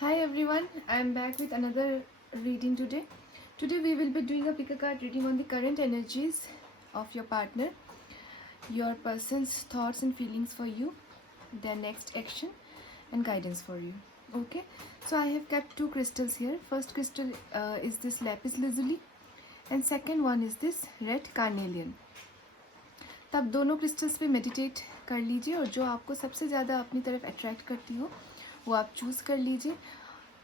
Hi everyone, I am back with another reading today. Today we will be doing a pick a card reading on the current energies of your partner, your person's thoughts and feelings for you, their next action and guidance for you. Okay, so I have kept two crystals here. First crystal is this lapis lazuli and second one is this red carnelian. तब दोनों crystals पे meditate कर लीजिए और जो आपको सबसे ज़्यादा अपनी तरफ अट्रैक्ट करती हो वो आप चूज़ कर लीजिए.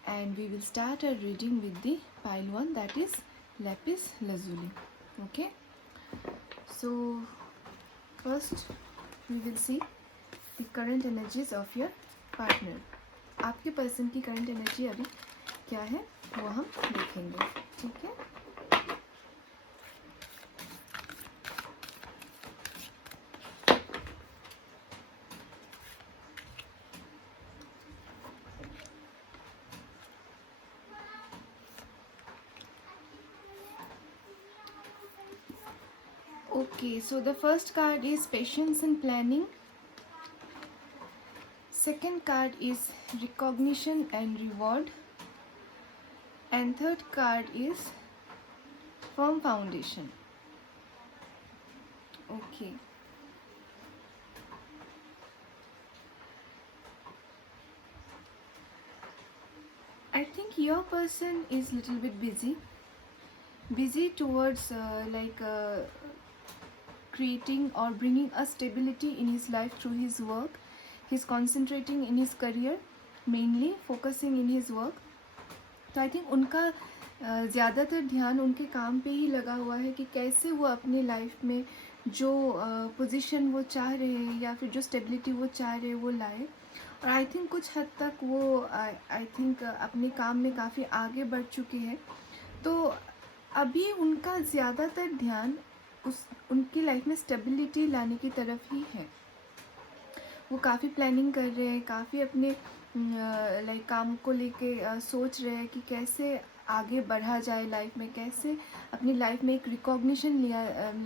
And we will start our reading with the pile one, that is lapis lazuli. Okay, so first we will see the current energies of your partner. आपके पर्सन की करंट एनर्जी अभी क्या है वो हम देखेंगे. ठीक है, okay, so the first card is patience and planning. Second card is recognition and reward. And third card is firm foundation. Okay. I think your person is little bit busy towards creating or bringing a stability in his life through his work. He's concentrating in his career, mainly focusing in his work. तो I think उनका ज़्यादातर ध्यान उनके काम पे ही लगा हुआ है कि कैसे वो अपने लाइफ में जो पोजीशन वो चाह रहे हैं या फिर जो स्टेबिलिटी वो चाह रहे हैं वो लाए. और आई थिंक कुछ हद तक वो आई थिंक अपने काम में काफ़ी आगे बढ़ चुके हैं. तो अभी उनका ज़्यादातर ध्यान उनकी लाइफ में स्टेबिलिटी लाने की तरफ ही है. वो काफ़ी प्लानिंग कर रहे हैं, काफ़ी अपने काम को लेके सोच रहे हैं कि कैसे आगे बढ़ा जाए लाइफ में, कैसे अपनी लाइफ में एक रिकॉग्निशन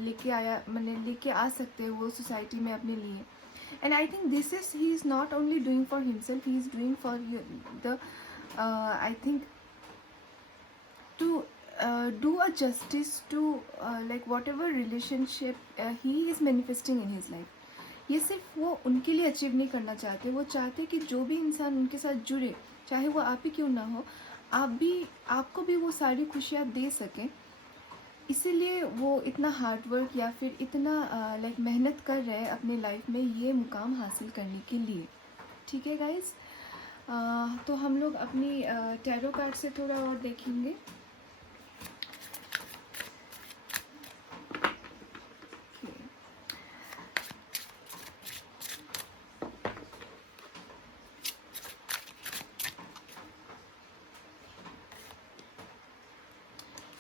लेके आ सकते हैं वो सोसाइटी में अपने लिए. And I think this is he is not only doing for himself, he is doing for the I think to do a justice to whatever relationship he is manifesting in his life. ये सिर्फ वो उनके लिए achieve नहीं करना चाहते, वो चाहते कि जो भी इंसान उनके साथ जुड़े, चाहे वो आप ही क्यों ना हो, आपको भी वो सारी खुशियाँ दे सकें. इसीलिए वो इतना हार्डवर्क या फिर इतना मेहनत कर रहे हैं अपने लाइफ में ये मुकाम हासिल करने के लिए. ठीक है गाइज, तो हम लोग अपनी टैरो कार्ड से थोड़ा और देखेंगे.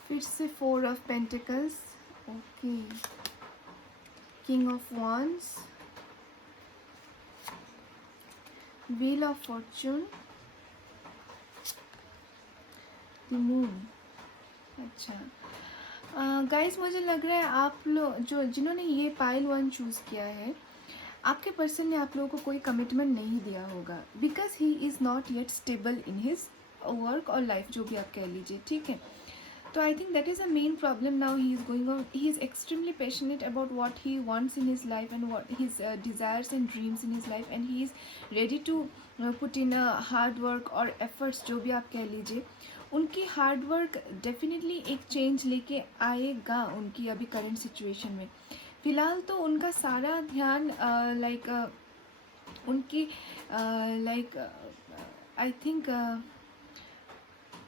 फिर से 4 of Pentacles. Okay, King of Wands, Wheel of Fortune, The Moon. अच्छा गाइस, मुझे लग रहा है आप लोग जिन्होंने ये पाइल 1 चूज़ किया है, आपके पर्सन ने आप लोगों को कोई कमिटमेंट नहीं दिया होगा, because he is not yet stable in his work और लाइफ, जो भी आप कह लीजिए. ठीक है, तो I think that is the main problem now he is going on. He is extremely passionate about what he wants in his life and what his desires and dreams in his life, and he is ready to put in a hard work or efforts, जो भी आप कह लीजिए. उनकी hard work definitely एक change लेके आएगा उनकी अभी करंट सिचुएशन में. फ़िलहाल तो उनका सारा ध्यान उनकी आई थिंक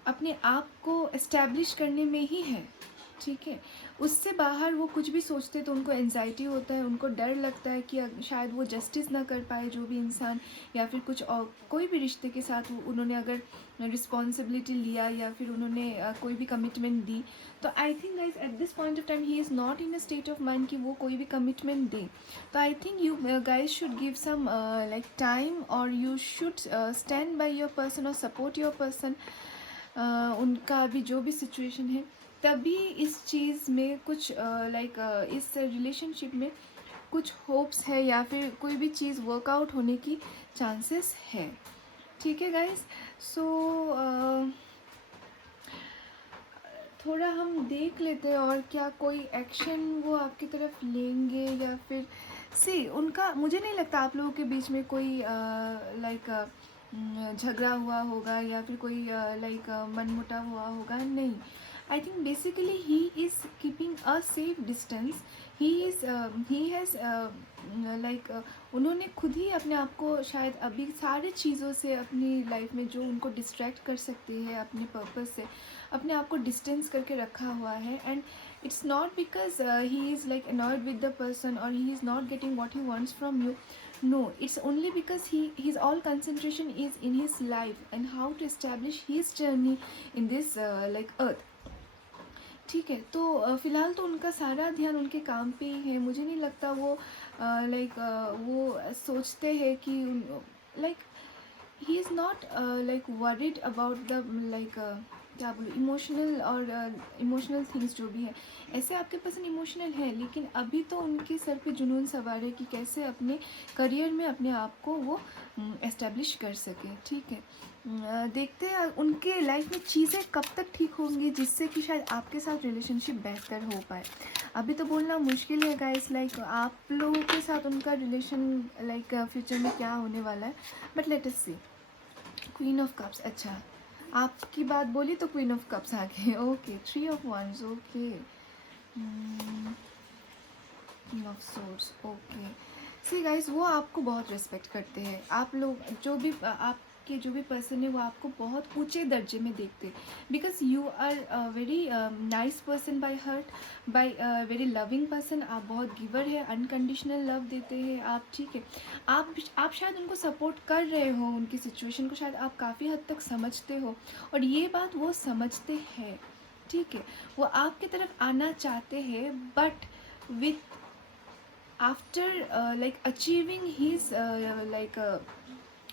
अपने आप को इस्टेब्लिश करने में ही है. ठीक है, उससे बाहर वो कुछ भी सोचते तो उनको एंजाइटी होता है, उनको डर लगता है कि शायद वो जस्टिस ना कर पाए जो भी इंसान, या फिर कुछ और कोई भी रिश्ते के साथ उन्होंने अगर रिस्पॉन्सिबिलिटी लिया या फिर उन्होंने कोई भी कमिटमेंट दी. तो I think guys at this point of time he is not in a state of mind कि वो कोई भी कमिटमेंट दे. तो I think you guys should give some time, और you should stand by your person और support your person. उनका अभी जो भी सिचुएशन है, तभी इस चीज़ में कुछ इस रिलेशनशिप में कुछ होप्स है या फिर कोई भी चीज़ वर्कआउट होने की चांसेस है. ठीक है गाइस, सो थोड़ा हम देख लेते हैं और क्या कोई एक्शन वो आपकी तरफ लेंगे या फिर उनका, मुझे नहीं लगता आप लोगों के बीच में कोई लाइक झगड़ा हुआ होगा या फिर कोई लाइक मनमुटाव हुआ होगा, नहीं। I think basically he is keeping a safe distance. He has like उन्होंने खुद ही अपने आप को शायद अभी सारी चीज़ों से अपनी लाइफ में जो उनको डिस्ट्रैक्ट कर सकती है अपने पर्पस से, अपने आप को डिस्टेंस करके रखा हुआ है। And it's not because he is like annoyed with the person और he is not getting what he wants from you. No, it's only because his all concentration is in his life and how to establish his journey in this like earth. ठीक है, तो फ़िलहाल तो उनका सारा ध्यान उनके काम पे ही है। मुझे नहीं लगता वो लाइक वो सोचते हैं कि like he is not like worried about the like क्या बोलूँ, इमोशनल और इमोशनल थिंग्स जो भी है। ऐसे आपके पर्सन इमोशनल है, लेकिन अभी तो उनके सर पे जुनून सवार है कि कैसे अपने करियर में अपने आप को वो एस्टेब्लिश कर सके। ठीक है, देखते हैं उनके लाइफ में चीज़ें कब तक ठीक होंगी जिससे कि शायद आपके साथ रिलेशनशिप बेहतर हो पाए। अभी तो बोलना मुश्किल है गाइस, लाइक आप लोगों के साथ उनका रिलेशन लाइक फ्यूचर में क्या होने वाला है, but let us see. Queen of cups, अच्छा आपकी बात बोली तो क्वीन ऑफ कप्स आ गए। Okay, 3 of wands, okay, king of swords, okay. See guys, वो आपको बहुत रिस्पेक्ट करते हैं। आप लोग जो भी आपके जो भी पर्सन है वो आपको बहुत ऊंचे दर्जे में देखते हैं, because you are very nice person by heart, by very loving person. आप बहुत गिवर है, अनकंडीशनल लव देते हैं आप। ठीक है, आप शायद उनको सपोर्ट कर रहे हो, उनकी सिचुएशन को शायद आप काफ़ी हद तक समझते हो, और ये बात वो समझते हैं। ठीक है, वो आपकी तरफ आना चाहते हैं, but with after like achieving his like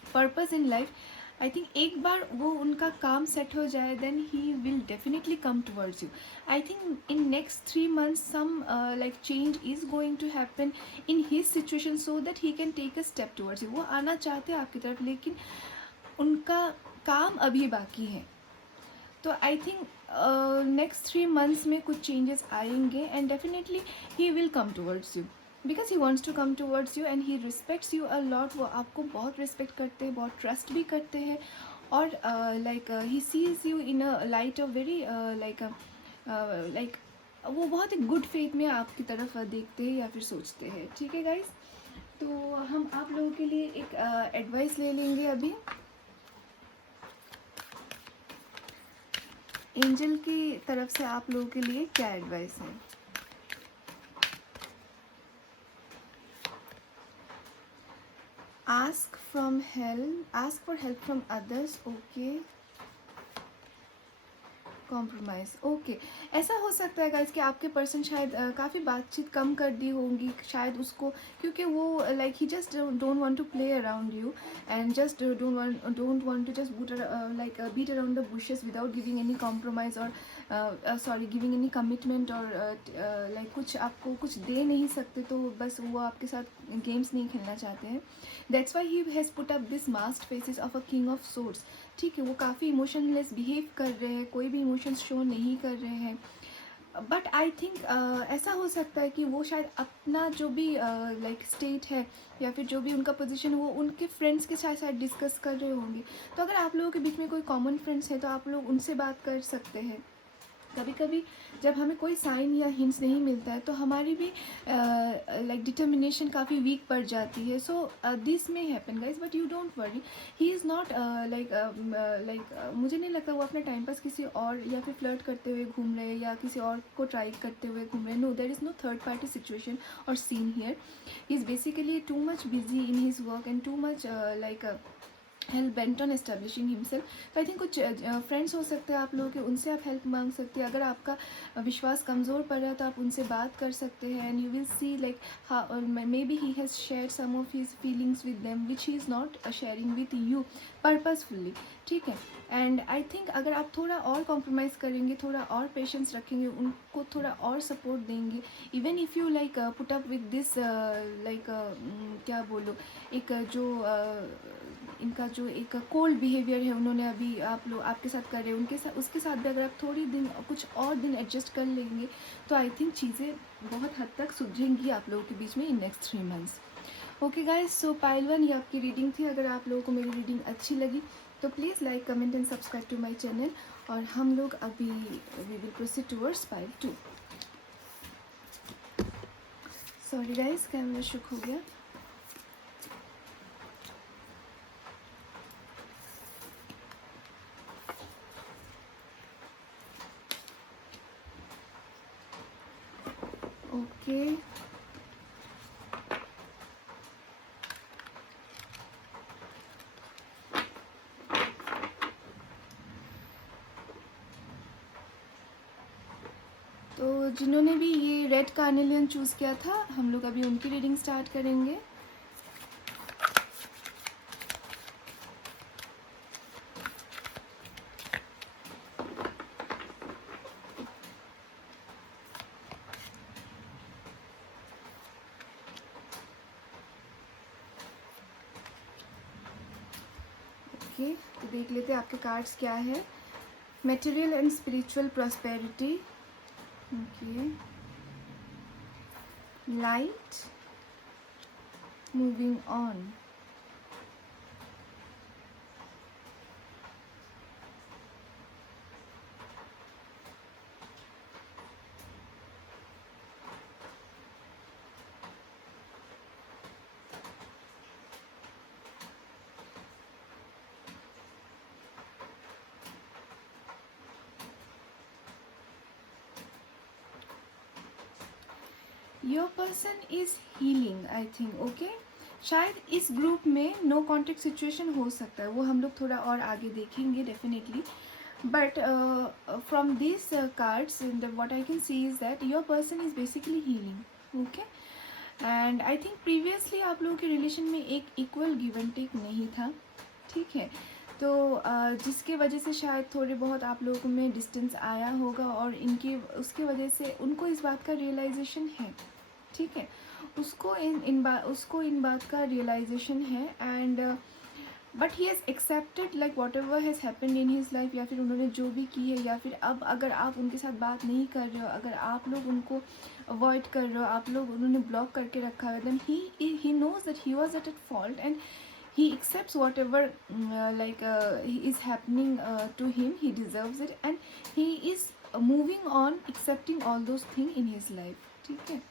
purpose in life, I think एक बार वो उनका काम सेट हो जाए, then he will definitely come towards you. I think in next 3 months some like change is going to happen in his situation so that he can take a step towards you. वो आना चाहते हैं आपकी तरफ, लेकिन उनका काम अभी बाकी है। तो आई थिंक नेक्स्ट 3 मंथ्स में कुछ चेंजेस आएंगे, and definitely he will come towards you, because he wants to come towards you and he respects you a lot. वो आपको बहुत रिस्पेक्ट करते हैं, बहुत ट्रस्ट भी करते हैं, और like he sees you in a light of very like वो बहुत ही गुड फेथ में आपकी तरफ देखते हैं या फिर सोचते हैं। ठीक है गाइज, तो हम आप लोगों के लिए एक एडवाइस ले लेंगे अभी। एंजल की तरफ से आप लोगों के लिए क्या एडवाइस है? Ask for help from others, okay. Compromise, okay. ऐसा हो सकता है गाइस कि आपके पर्सन शायद काफ़ी बातचीत कम कर दी होंगी शायद उसको, क्योंकि वो like he just don't want to play around you and just don't want to just like beat around the bushes without giving any compromise और गिविंग एनी कमिटमेंट, और लाइक कुछ आपको कुछ दे नहीं सकते, तो बस वो आपके साथ गेम्स नहीं खेलना चाहते हैं। That's why he has put up this masked faces of a king of swords. ठीक है, वो काफ़ी इमोशनलेस बिहेव कर रहे हैं, कोई भी इमोशंस शो नहीं कर रहे हैं, बट आई थिंक ऐसा हो सकता है कि वो शायद अपना जो भी लाइक स्टेट है या फिर जो भी उनका पोजीशन वो उनके फ्रेंड्स के साथ शायद डिस्कस कर रहे होंगे। तो अगर आप लोगों के बीच में कोई कॉमन फ्रेंड्स है तो आप लोग उनसे बात कर सकते हैं। कभी कभी जब हमें कोई साइन या हिंट्स नहीं मिलता है तो हमारी भी लाइक डिटर्मिनेशन काफ़ी वीक पड़ जाती है। So this may happen guys, but you don't worry, he is not like मुझे नहीं लगता वो अपना टाइम पास किसी और या फिर फ्लर्ट करते हुए घूम रहे हैं या किसी और को ट्राई करते हुए घूम रहे हैं। No, there is no third party situation और scene here. He is basically too much busy in his work and too much like hell bent on establishing himself. तो आई थिंक कुछ फ्रेंड्स हो सकते हैं आप लोगों के, उनसे आप हेल्प मांग सकते हैं। अगर आपका विश्वास कमज़ोर पड़ रहा है तो आप उनसे बात कर सकते हैं, and you will see like maybe he has shared some of his feelings with them which he is not sharing with you purposefully. ठीक है, एंड आई थिंक अगर आप थोड़ा और कॉम्प्रोमाइज़ करेंगे, थोड़ा और पेशेंस रखेंगे, उनको थोड़ा और सपोर्ट देंगे, even if you like put up with this like क्या बोलो, एक जो इनका जो एक कोल्ड बिहेवियर है उन्होंने अभी आप लोग आपके साथ कर रहे हैं, उसके साथ भी अगर आप थोड़ी दिन कुछ और दिन एडजस्ट कर लेंगे तो आई थिंक चीज़ें बहुत हद तक सुलझेंगी आप लोगों के बीच में in next 3 months. Okay guys, so pile 1 ये आपकी रीडिंग थी। अगर आप लोगों को मेरी रीडिंग अच्छी लगी तो please like, comment and subscribe to my channel. और हम लोग अभी we will proceed towards pile 2। Sorry guys, camera shook हो गया। ओके तो जिन्होंने भी ये रेड कार्नेलियन चूज़ किया था, हम लोग अभी उनकी रीडिंग स्टार्ट करेंगे। ओके, तो देख लेते हैं आपके कार्ड्स क्या है। Material and spiritual prosperity, okay, light, moving on, your person is healing I think. Okay, शायद इस ग्रुप में नो कॉन्टेक्ट सिचुएशन हो सकता है, वो हम लोग थोड़ा और आगे देखेंगे definitely. But from this cards what I can see is that your person is basically healing. Okay, and I think previously आप लोगों के रिलेशन में एक इक्वल गिव एंड टेक नहीं था, ठीक है। तो जिसके वजह से शायद थोड़े बहुत आप लोगों में डिस्टेंस आया होगा और इनकी उसके वजह से उनको इस बात का रियलाइजेशन है, ठीक है। उसको इन बात का रियलाइजेशन है and but he has accepted like what ever has happened in his life, या फिर उन्होंने जो भी की है, या फिर अब अगर आप उनके साथ बात नहीं कर रहे हो, अगर आप लोग उनको अवॉइड कर रहे हो, आप लोग उन्होंने ब्लॉक करके रखा है, then he knows that he was at fault and he accepts whatever is happening to him. He deserves it and he is moving on, accepting all those things in his life, ठीक है।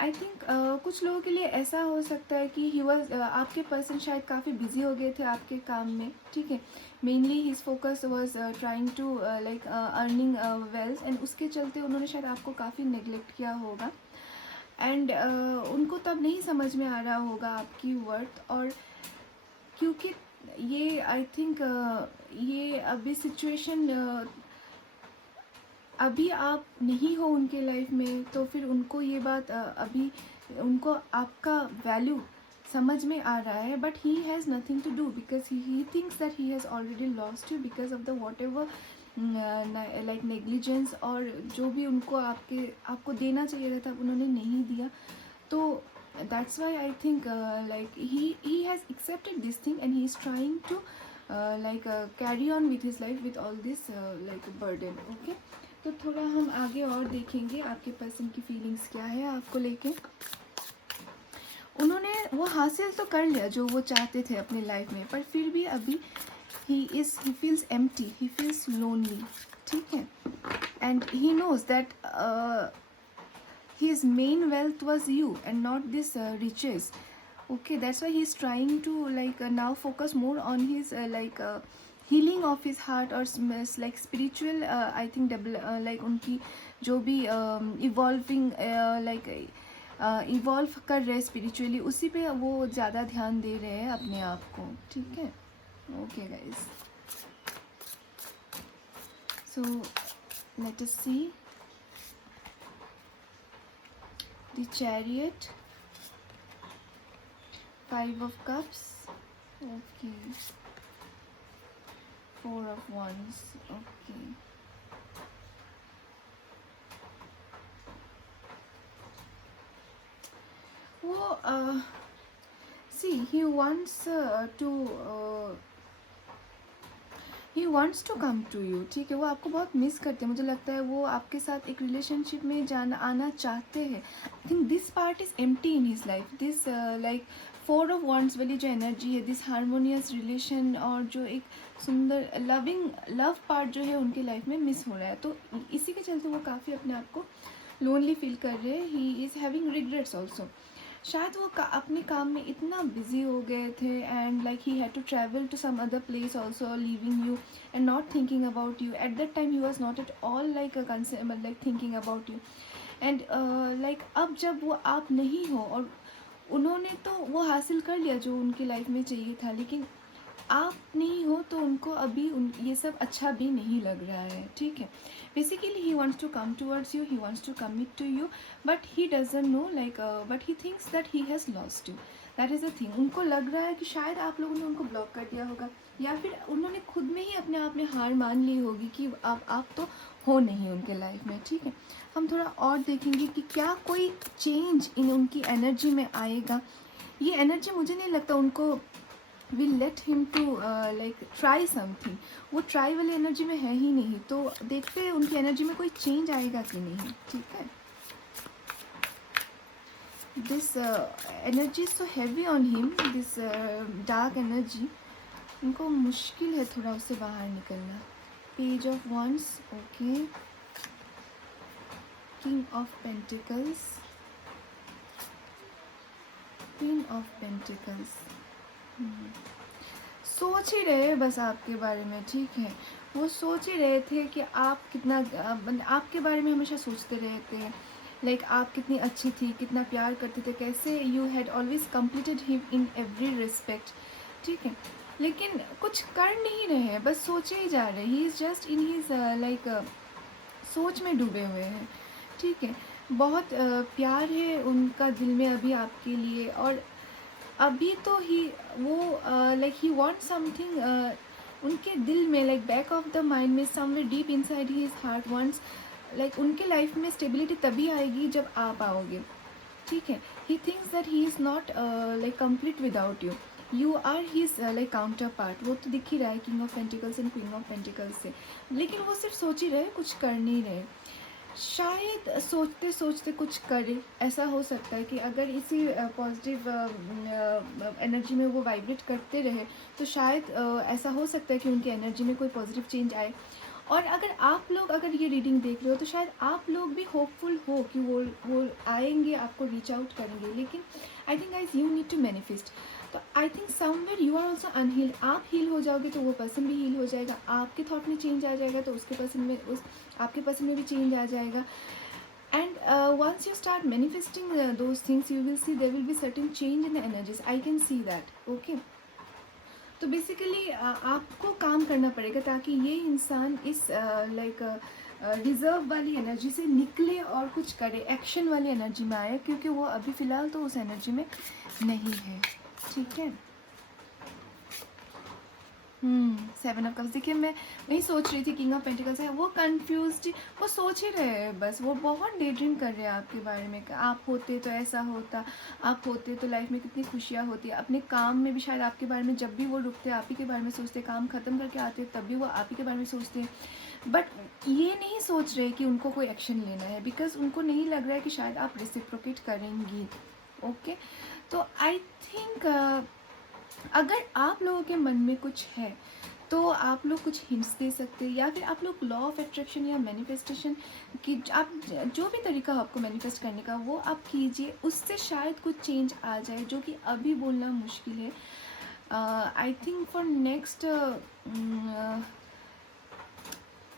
I think कुछ लोगों के लिए ऐसा हो सकता है कि ही वॉज आपके पर्सन शायद काफ़ी बिजी हो गए थे आपके काम में, ठीक है। Mainly his focus was trying to like earning wealth and उसके चलते उन्होंने शायद आपको काफ़ी नेग्लेक्ट किया होगा एंड उनको तब नहीं समझ में आ रहा होगा आपकी वर्थ। और क्योंकि ये आई थिंक ये अभी सिचुएशन अभी आप नहीं हो उनके लाइफ में, तो फिर उनको ये बात अभी उनको आपका वैल्यू समझ में आ रहा है, but he has nothing to do because he thinks that he has already lost you because of the whatever like negligence, और जो भी उनको आपको देना चाहिए रहता उन्होंने नहीं दिया। तो that's why I think like he has accepted this thing and he is trying to carry on with his life with all this like burden, okay। तो थोड़ा हम आगे और देखेंगे आपके पर्सन की फीलिंग्स क्या है आपको लेके। उन्होंने वो हासिल तो कर लिया जो वो चाहते थे अपने लाइफ में, पर फिर भी अभी he feels empty, he feels lonely, ठीक है। And he knows that his main wealth was you and not this riches, okay। That's why he's trying to now focus more on his healing of his heart or like spiritual I think like उनकी जो भी evolving evolve कर रहे हैं spiritually, उसी पे वो ज़्यादा ध्यान दे रहे हैं अपने आप को, ठीक है। Okay guys, so let us see the Chariot, 5 of Cups, okay, 4 of Wands, okay, वो see he wants to come to you, ठीक है, वो आपको बहुत मिस करते हैं, मुझे लगता है वो आपके साथ एक रिलेशनशिप में जाना आना चाहते हैं. आई think this part is empty in his life. This like 4 of Wands वाली जो एनर्जी है, दिस हारमोनियस रिलेशन और जो एक सुंदर लव पार्ट जो है उनके लाइफ में मिस हो रहा है. तो इसी के चलते वो काफ़ी अपने आप को लोनली फील कर रहे हैं. He is having regrets also. शायद वो अपने काम में इतना बिजी हो गए थे and like he had to travel to some other place also, leaving you and not thinking about you. At that time he was not at all like thinking about you. And like अब जब वो आप नहीं हो और उन्होंने तो वो हासिल कर लिया जो उनकी लाइफ में चाहिए था, लेकिन आप नहीं हो तो उनको अभी ये सब अच्छा भी नहीं लग रहा है, ठीक है. Basically he wants to come towards you, he wants to commit to you, but he doesn't know like but he thinks that he has lost you. That is a thing. उनको लग रहा है कि शायद आप लोगों ने उनको ब्लॉक कर दिया होगा, या फिर उन्होंने खुद में ही अपने आप में हार मान ली होगी कि आप तो हो नहीं उनके लाइफ में, ठीक है. हम थोड़ा और देखेंगे कि क्या कोई चेंज इन उनकी एनर्जी में आएगा. ये एनर्जी मुझे नहीं लगता उनको will let him to like try something. वो ट्राई वाली एनर्जी में है ही नहीं. तो देखते हैं उनकी एनर्जी में कोई चेंज आएगा कि नहीं, ठीक है. This energy is so heavy on him, this dark energy. उनको मुश्किल है थोड़ा उससे बाहर निकलना. Page of wands, okay. King of pentacles, queen of pentacles. सोच ही रहे बस आपके बारे में, ठीक है. वो सोच ही रहे थे कि आप कितना आपके बारे में हमेशा सोचते रहे थे. लाइक आप कितनी अच्छी थी, कितना प्यार करते थे, कैसे you had always completed him in every respect, ठीक है. लेकिन कुछ कर नहीं रहे हैं, बस सोचे ही जा रहे. He is just in his like सोच में डूबे हुए हैं, ठीक है. बहुत प्यार है उनका दिल में अभी आपके लिए. और अभी तो ही वो लाइक ही वांट समथिंग उनके दिल में, like back of the mind में, somewhere deep inside his heart wants like उनके लाइफ में स्टेबिलिटी तभी आएगी जब आप आओगे, ठीक है. He thinks that he is not like complete without you. You are his like counterpart. वो तो दिख ही रहा है king of pentacles and queen of pentacles से. लेकिन वो सिर्फ सोच ही रहे, कुछ कर नहीं रहे. शायद सोचते सोचते कुछ करे. ऐसा हो सकता है कि अगर इसी पॉजिटिव एनर्जी में वो वाइब्रेट करते रहे तो शायद ऐसा हो सकता है कि उनकी एनर्जी में कोई पॉजिटिव चेंज आए. और अगर आप लोग अगर ये रीडिंग देख रहे हो तो शायद आप लोग भी होपफुल हो कि वो आएंगे, आपको रीच आउट करेंगे. लेकिन I think guys you need to manifest. तो I think somewhere you are also unhealed. आप हील हो जाओगे तो वो पर्सन भी हील हो जाएगा. आपके थॉट में चेंज आ जाएगा तो उसके पर्सन में आपके पर्सन में भी चेंज आ जाएगा. And once you start manifesting those things you will see there will be certain change in the energies. I can see that, okay. तो बेसिकली आपको काम करना पड़ेगा ताकि ये इंसान इस लाइक रिजर्व वाली एनर्जी से निकले और कुछ करे, एक्शन वाली एनर्जी में आए, क्योंकि वो अभी फ़िलहाल तो उस एनर्जी में नहीं है, ठीक है. 7 ऑफ कप्स. देखिए मैं वही सोच रही थी किंग ऑफ पेंटिकल्स है. वो कंफ्यूज्ड, वो सोच ही रहे हैं बस. वो बहुत डे ड्रीम कर रहे हैं आपके बारे में. आप होते तो ऐसा होता, आप होते तो लाइफ में कितनी खुशियाँ होती. अपने काम में भी शायद आपके बारे में, जब भी वो रुकते आप ही के बारे में सोचते. काम ख़त्म करके आते तब भी वो आप ही के बारे में सोचते हैं. बट ये नहीं सोच रहे कि उनको कोई एक्शन लेना है, बिकॉज उनको नहीं लग रहा है कि शायद आप रेसिप्रोकेट करेंगी, ओके. तो आई थिंक अगर आप लोगों के मन में कुछ है तो आप लोग कुछ हिंट्स दे सकते हैं, या फिर आप लोग लॉ ऑफ अट्रैक्शन या मैनिफेस्टेशन की आप जो भी तरीका हो आपको मैनिफेस्ट करने का वो आप कीजिए. उससे शायद कुछ चेंज आ जाए जो कि अभी बोलना मुश्किल है. I think for next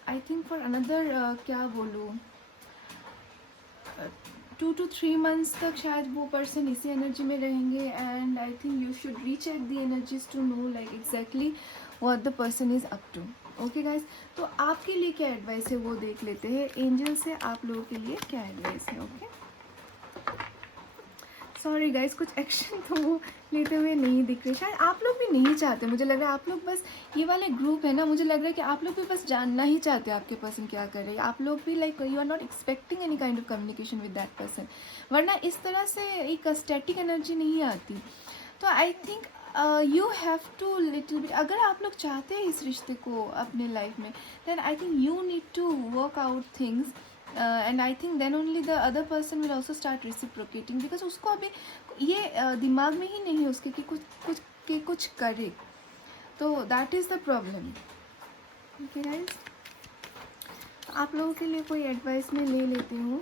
I think for another क्या बोलूँ 2 to 3 months तक शायद वो पर्सन इसी एनर्जी में रहेंगे. And I think you should recheck the energies to know like exactly what the person is up to, okay guys. तो आपके लिए क्या एडवाइस है वो देख लेते हैं. एंजल से आप लोगों के लिए क्या एडवाइस है, ओके. सॉरी गाइस, कुछ एक्शन तो वो लेते हुए नहीं दिख रहे, शायद आप लोग भी नहीं चाहते, मुझे लग रहा है आप लोग बस, ये वाले ग्रुप है ना, मुझे लग रहा है कि आप लोग भी बस जानना ही चाहते हैं आपके पर्सन क्या कर रहे हैं, आप लोग भी like you are not expecting any kind of communication with that person, वरना इस तरह से एक स्टैटिक एनर्जी नहीं आती। तो I think you have to little bit, अगर आप लोग चाहते हैं इस रिश्ते को अपने लाइफ में, then I think you need to work out things, and I think then only the other person will also start reciprocating, because उसको अभी ये दिमाग में ही नहीं है उसके कि कुछ करे, तो that is the problem. Okay guys, आप लोगों के लिए कोई एडवाइस मैं ले लेती हूँ।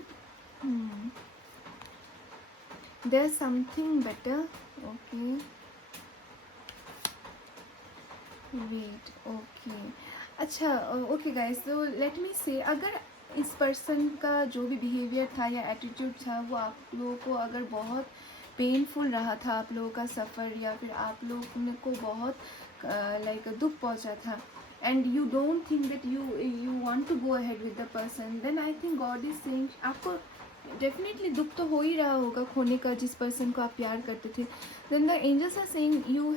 There something better, okay wait, okay, अच्छा ओके गाइस, तो लेट मी से, अगर इस पर्सन का जो भी बिहेवियर था या एटीट्यूड था वो आप लोगों को अगर बहुत पेनफुल रहा था, आप लोगों का सफ़र, या फिर आप लोगों को बहुत लाइक दुख पहुंचा था, and you don't think that you want to go ahead with the person, then I think God is saying, आपको डेफिनेटली दुख तो हो ही रहा होगा खोने का जिस पर्सन को आप प्यार करते थे, then the angels are saying you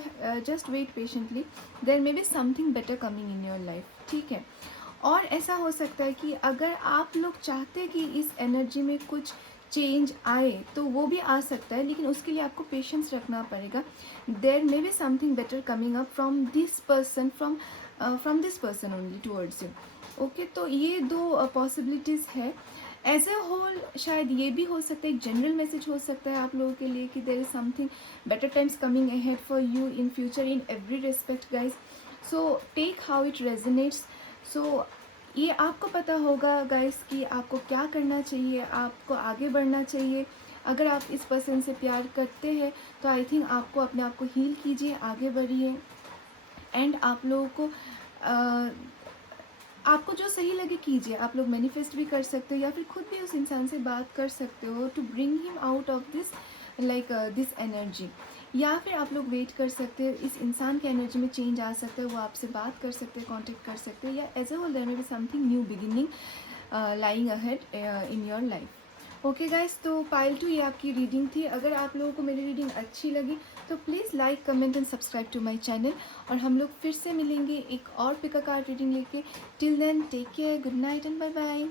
just wait patiently, there may be something better coming in your life, ठीक है। और ऐसा हो सकता है कि अगर आप लोग चाहते कि इस एनर्जी में कुछ चेंज आए तो वो भी आ सकता है, लेकिन उसके लिए आपको पेशेंस रखना पड़ेगा। There may be something better coming up from this person, from this person only towards you, okay. तो ये दो पॉसिबिलिटीज़ है। एज ए होल शायद ये भी हो सकता है, एक जनरल मैसेज हो सकता है आप लोगों के लिए कि there is something better times coming ahead for you in future in every respect guys, so take how it resonates. So ये आपको पता होगा गाइस कि आपको क्या करना चाहिए, आपको आगे बढ़ना चाहिए। अगर आप इस पर्सन से प्यार करते हैं तो आई थिंक आपको अपने आप को हील कीजिए, आगे बढ़िए, एंड आप लोगों को आपको जो सही लगे कीजिए। आप लोग मैनिफेस्ट भी कर सकते हो या फिर खुद भी उस इंसान से बात कर सकते हो to bring him out of this like this energy, या फिर आप लोग वेट कर सकते हो, इस इंसान के एनर्जी में चेंज आ सकता है, वो आपसे बात कर सकते हैं, कांटेक्ट कर सकते हैं, या as a whole there may be something new beginning lying ahead in your life. Okay guys, तो पाइल 2 ये आपकी रीडिंग थी। अगर आप लोगों को मेरी रीडिंग अच्छी लगी तो please like, comment and subscribe to my channel, और हम लोग फिर से मिलेंगे एक और पिक अ कार्ड रीडिंग लेके। Till then take care, good night and bye bye.